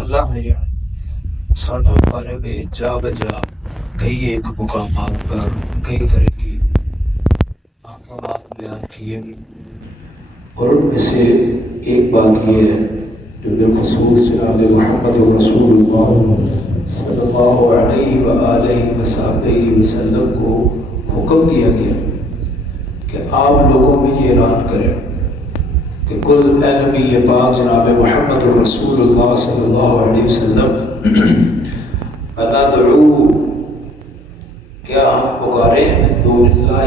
اللہ نے ساتوں بارے میں جا بجا کئی ایک مقامات پر کئی طرح کی احکامات بیان کیے، اور ان میں سے ایک بات یہ ہے جو بالخصوص جناب محمد رسول اللہ صلی اللہ علیہ وآلہ وصحبہ وسلم کو حکم دیا گیا کہ آپ لوگوں میں یہ اعلان کریں کہ کل اے نبی پاک جناب محمد رسول اللہ صلی اللہ علیہ وسلم اندعو، کیا ہم پکاریں من دون اللہ،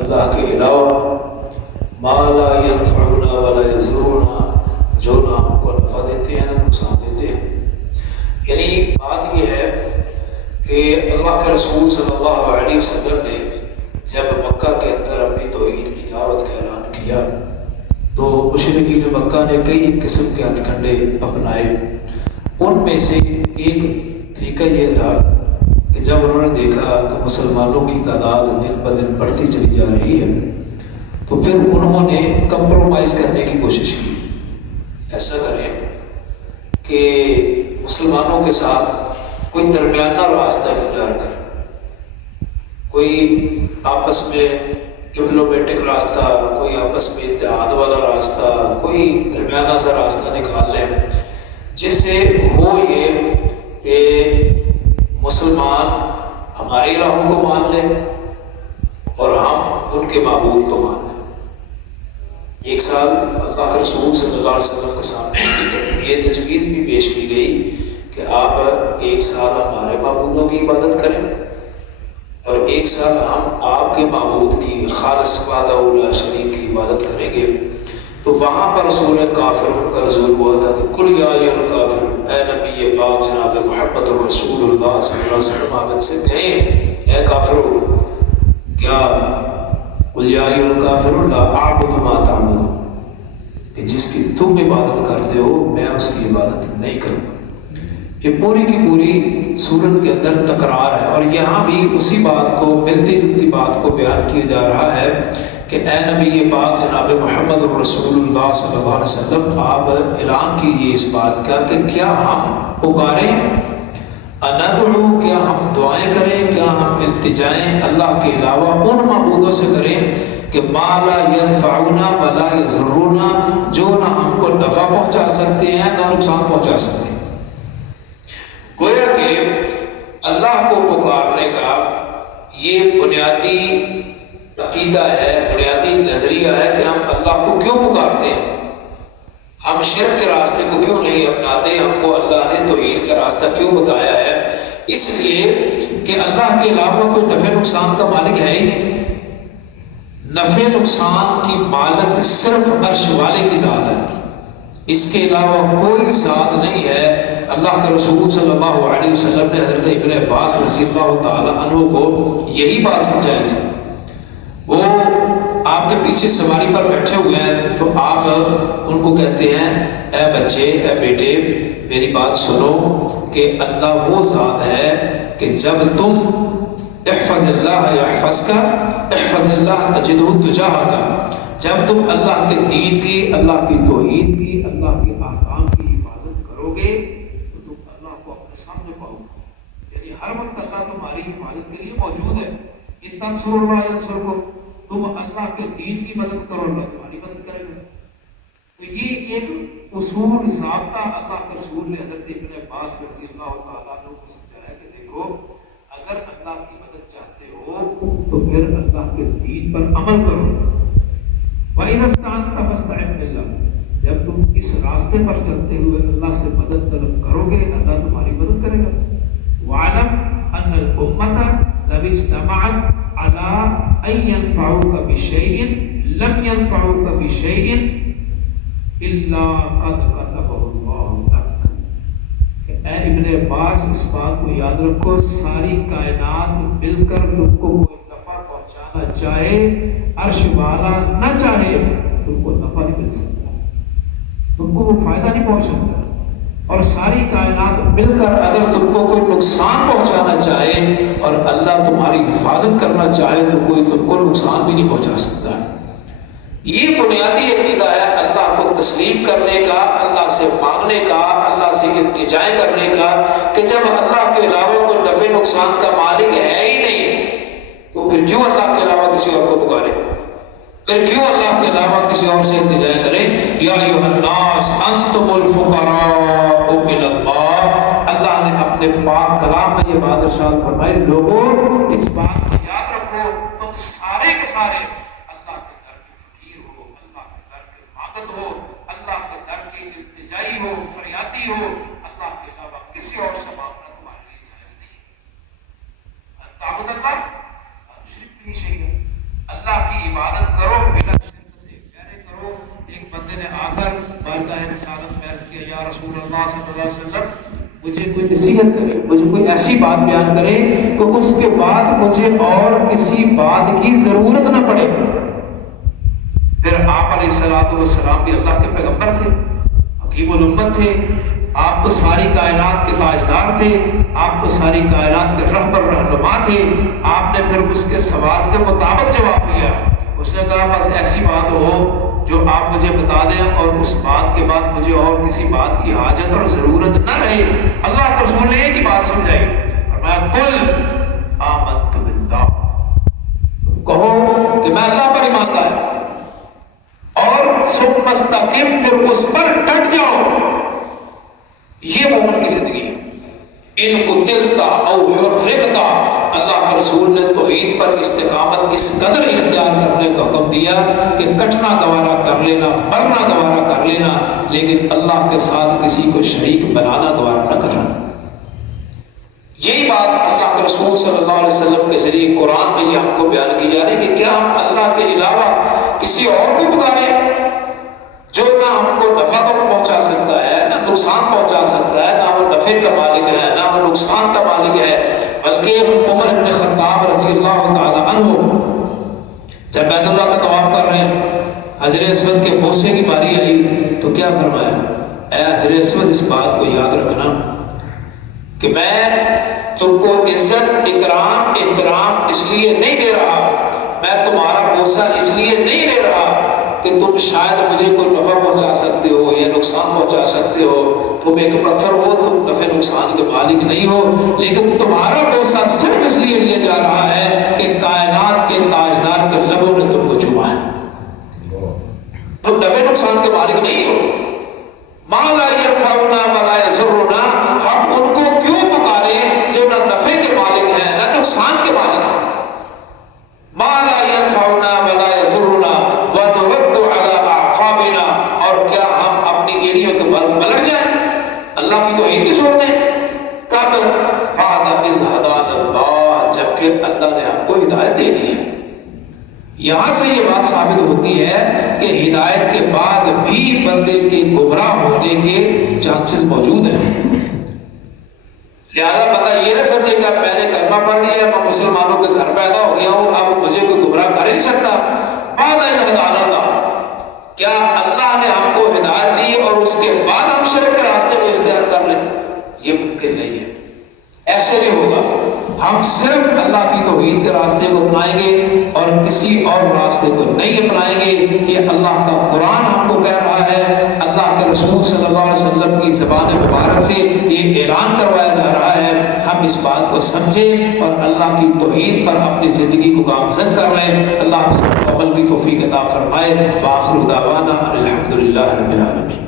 اللہ کے علاوہ، ما لا ينفعنا ولا يضرنا، جو نہ ہم کو نفع دیتے ہیں نہ نقصان دیتے ہیں۔ یعنی بات یہ ہے کہ اللہ کے رسول صلی اللہ علیہ وسلم نے جب مکہ کے اندر اپنی توحید کی دعوت کا اعلان کیا تو مشرکین مکہ نے کئی قسم کے ہتھ کنڈے اپنائے۔ ان میں سے ایک طریقہ یہ تھا کہ جب انہوں نے دیکھا کہ مسلمانوں کی تعداد دن بدن بڑھتی چلی جا رہی ہے تو پھر انہوں نے کمپرومائز کرنے کی کوشش کی۔ ایسا کریں کہ مسلمانوں کے ساتھ کوئی درمیانہ راستہ اختیار کریں، کوئی آپس میں ڈپلومیٹک راستہ، کوئی آپس میں اتحاد والا راستہ، کوئی درمیانہ سا راستہ نکال لیں جس سے ہو یہ کہ مسلمان ہماری راہوں کو مان لیں اور ہم ان کے معبود کو مان لیں۔ ایک سال اللہ کے رسول صلی اللہ علیہ وسلم کے سامنے یہ تجویز بھی پیش کی گئی کہ آپ ایک سال ہمارے معبودوں کی عبادت کریں اور ایک سال ہم آپ کے معبود کی خالص وحدہ لا شریک کی عبادت کریں گے۔ تو وہاں پر سورہ کافرون کا نزول ہوا تھا کہ قل یا ایھا الکافرون، اے نبی پاک جناب محمد رسول اللہ صلی اللہ علیہ وسلم آپ ان سے کہیں اے کافرو، کیا قل یا ایھا الکافرون لا اعبد ما تعبدون، کہ جس کی تم عبادت کرتے ہو میں اس کی عبادت نہیں کروں گا۔ یہ پوری کی پوری صورت کے اندر تکرار ہے، اور یہاں بھی اسی بات کو، ملتی جلتی بات کو بیان کیا جا رہا ہے کہ اے نبی پاک جناب محمد رسول اللہ صلی اللہ علیہ وسلم آپ اعلان کیجئے اس بات کا کہ کیا ہم پکاریں، اندعو، کیا ہم دعائیں کریں، کیا ہم التجائیں اللہ کے علاوہ ان معبودوں سے کریں کہ ما لا ينفعنا ولا يضرنا، جو نہ ہم کو نفع پہنچا سکتے ہیں نہ نقصان پہنچا سکتے ہیں۔ گویا کہ اللہ کو پکارنے کا یہ بنیادی عقیدہ ہے، بنیادی نظریہ ہے کہ ہم اللہ کو کیوں پکارتے ہیں، ہم شرک کے راستے کو کیوں نہیں اپناتے، ہم کو اللہ نے توحید کا راستہ کیوں بتایا ہے؟ اس لیے کہ اللہ کے علاوہ کوئی نفع نقصان کا مالک ہے ہی نہیں۔ نفع نقصان کی مالک صرف عرش والے کی ذات ہے، اس کے علاوہ کوئی ذات نہیں ہے۔ اللہ کے رسول صلی اللہ علیہ وسلم نے حضرت ابن عباس رضی اللہ تعالی عنہ کو یہی بات سمجھائی تھی۔ وہ آپ کے پیچھے سواری پر بیٹھے ہوئے ہیں تو آپ ان کو کہتے ہیں اے بچے، اے بیٹے، میری بات سنو کہ اللہ وہ ذات ہے کہ جب تم احفظ اللہ یحفظک، احفظ اللہ تجدہ تجاہک، جب تم اللہ کے دین کی، اللہ کی توحید کی، اللہ کے احکام کی حفاظت کرو گے تو تم اللہ کو اپنے سامنے پاؤ گے۔ یعنی ہر وقت اللہ تمہاری حفاظت کے لیے موجود ہے۔ ان تنصروا اللہ ینصرکم، تم اللہ کے دین کی مدد کرو اللہ تمہاری مدد کرے گا۔ تو یہ ایک اصول ضابطہ اللہ کے رسول نے حضرت ابن عباس رضی اللہ تعالیٰ عنہ کو سمجھایا کہ دیکھو، اگر اللہ کی مدد چاہتے ہو تو پھر اللہ کے دین پر عمل کرو۔ وَإِذَا اسْتَعَنْتَ فَاسْتَعِنْ بِاللَّهِ، جب تم اس راستے پر چلتے ہوئے اللہ سے مدد طلب کرو گے اللہ تمہاری مدد کرے گا۔ وَاعْلَمْ أَنَّ الْأُمَّةَ لَوِ اجْتَمَعَتْ عَلَىٰ أَن يَنفَعُوكَ بِشَيْءٍ لَمْ يَنفَعُوكَ بِشَيْءٍ إِلَّا قَدْ كَتَبَهُ اللَّهُ لَكَ۔ اے ابن عباس، اس بات کو یاد رکھو، ساری کائنات مل کر تم کو کوئی نفع پہنچانا چاہے، عرش والا نہ چاہے، تم کو نفع نہیں مل سکتا، تم کو وہ فائدہ نہیں پہنچ سکتا، اور ساری کائنات مل کر اگر تم کو کوئی نقصان پہنچانا چاہے اور اللہ تمہاری حفاظت کرنا چاہے تو کوئی تم کو نقصان بھی نہیں پہنچا سکتا۔ یہ بنیادی عقیدہ ہے اللہ کو تسلیم کرنے کا، اللہ سے مانگنے کا، اللہ سے التجائیں کرنے کا، کہ جب اللہ کے علاوہ کوئی نفع نقصان کا مالک ہے ہی نہیں تو پھر کیوں اللہ کے علاوہ کسی اور کو پکارے، پھر کیوں اللہ کے علاوہ کسی اور سے التجائیں کرے۔ یا ایھا الناس انتم الفقراء الی اللہ، اللہ نے اپنے پاک کلام میں یہ بات ارشاد فرمائی، لوگوں اس بات کو یاد رکھو، تم سارے کے سارے اللہ کے در کے فقیر ہو، اللہ کے در کے مانگت ہو، اللہ کے در کے التجائی ہو، فریادی ہو، اللہ کے علاوہ کسی اور سے مانگنا تمہارے لیے جائز نہیں ہے۔ تعبد اللہ شرک بھی نہیں، اللہ کی عبادت کرو بلا شرک پیارے کرو۔ ایک بندے نے آ کر بارگاہ رسالت میں عرض کیا، یا رسول اللہ صلی اللہ علیہ وسلم مجھے کوئی نصیحت کرے، مجھے کوئی ایسی بات بیان کرے کہ اس کے بعد مجھے اور کسی بات کی ضرورت نہ پڑے۔ پھر آپ علیہ السلام بھی اللہ کے پیغمبر تھے، حکیم الامت تھے، آپ تو ساری کائنات کے تاجدار تھے، آپ تو ساری کائنات کے رہبر رہنما تھے۔ آپ نے پھر اس کے سوال کے مطابق جواب دیا۔ اس نے کہا بس ایسی بات ہو جو آپ مجھے بتا دیں اور اس بات کے بعد مجھے اور کسی بات کی حاجت اور ضرورت نہ رہے۔ اللہ کے رسول نے ایک ہی بات سمجھائی، فرمایا قل آمنت باللہ، کہو کہ میں اللہ پر ایمان لایا، اور ثم استقم، پھر اس پر ڈٹ جاؤ۔ یہ مومن کی زندگی ہے۔ ان قتلتا او حرقتا، اللہ کے رسول نے توحید پر استقامت اس قدر اختیار کرنے کا حکم دیا کہ کٹنا گوارا کر لینا، مرنا گوارا کر لینا، لیکن اللہ کے ساتھ کسی کو شریک بنانا گوارا نہ کرنا۔ یہی بات اللہ کے رسول صلی اللہ علیہ وسلم کے ذریعے قرآن میں یہ ہم کو بیان کی جا رہی ہے کہ کیا ہم اللہ کے علاوہ کسی اور کو پکاریں جو نہ ہم کو نفع پہنچا سکتا ہے، نہ نقصان پہنچا سکتا ہے، نہ وہ نفع کا مالک ہے، نہ وہ نقصان کا مالک ہے۔ بلکہ عمر بن خطاب رضی اللہ تعالی عنہ جب بیت اللہ کا طواف کر رہے ہیں، حجر اسود کے بوسے کی باری آئی تو کیا فرمایا، اے حجر اسود اس بات کو یاد رکھنا کہ میں تم کو عزت، اکرام، احترام اس لیے نہیں دے رہا، میں تمہارا بوسہ اس لیے نہیں لے رہا کہ تم شاید مجھے کوئی نفع پہنچا سکتے ہو یا نقصان پہنچا سکتے ہو، تم ایک پتھر ہو، تم نفع نقصان کے مالک نہیں ہو، لیکن تمہارا بوسہ صرف اس لیے لیا جا رہا ہے کہ کائنات کے تاجدار کے لبوں نے تم کو چوما ہے، تم نفع نقصان کے مالک نہیں ہو۔ ما لا ينفعنا ولا يضرنا، ہم ان کو کیوں پکاریں جو نہ نفع کے مالک ہیں نہ نقصان کے مالک ہیں۔ ما لا ينفعنا ولا يضرنا ونرد على اعقابنا، اور کیا ہم اپنی ایڑیوں کے بل پلٹ جائیں، اللہ کی توحید کو چھوڑ دیں؟ کب؟ بعد اذ ہدانا اللہ، جبکہ اللہ نے ہم کو ہدایت دے دی ہے۔ یہاں سے یہ بات ثابت ہوتی ہے کہ ہدایت کے بعد بھی بندے کے گمراہ ہونے کے چانسز موجود ہیں۔ لہذا بندہ یہ نہ سمجھے کہ میں نے کلمہ پڑھ لیا، میں مسلمانوں کے گھر پیدا ہو گیا ہوں، اب مجھے کوئی گمراہ کر ہی نہیں سکتا۔ بعد از ہدانا اللہ، کیا اللہ نے ہم کو ہدایت دی اور اس کے بعد ہم شرک کے راستے کو اختیار کر لیں؟ یہ ممکن نہیں ہے، ایسے نہیں ہوگا۔ ہم صرف اللہ کی توحید کے راستے کو اپنائیں گے اور کسی اور راستے کو نہیں اپنائیں گے۔ یہ اللہ کا قرآن ہم کو کہہ رہا ہے، اللہ کے رسول صلی اللہ علیہ وسلم کی زبان مبارک سے یہ اعلان کروایا جا رہا ہے۔ ہم اس بات کو سمجھیں اور اللہ کی توحید پر اپنی زندگی کو گامزن کر لیں۔ اللہ ہم سب کو عمل کی توفیق عطا فرمائے۔ وآخر دعوانا ان الحمد للہ رب العالمین۔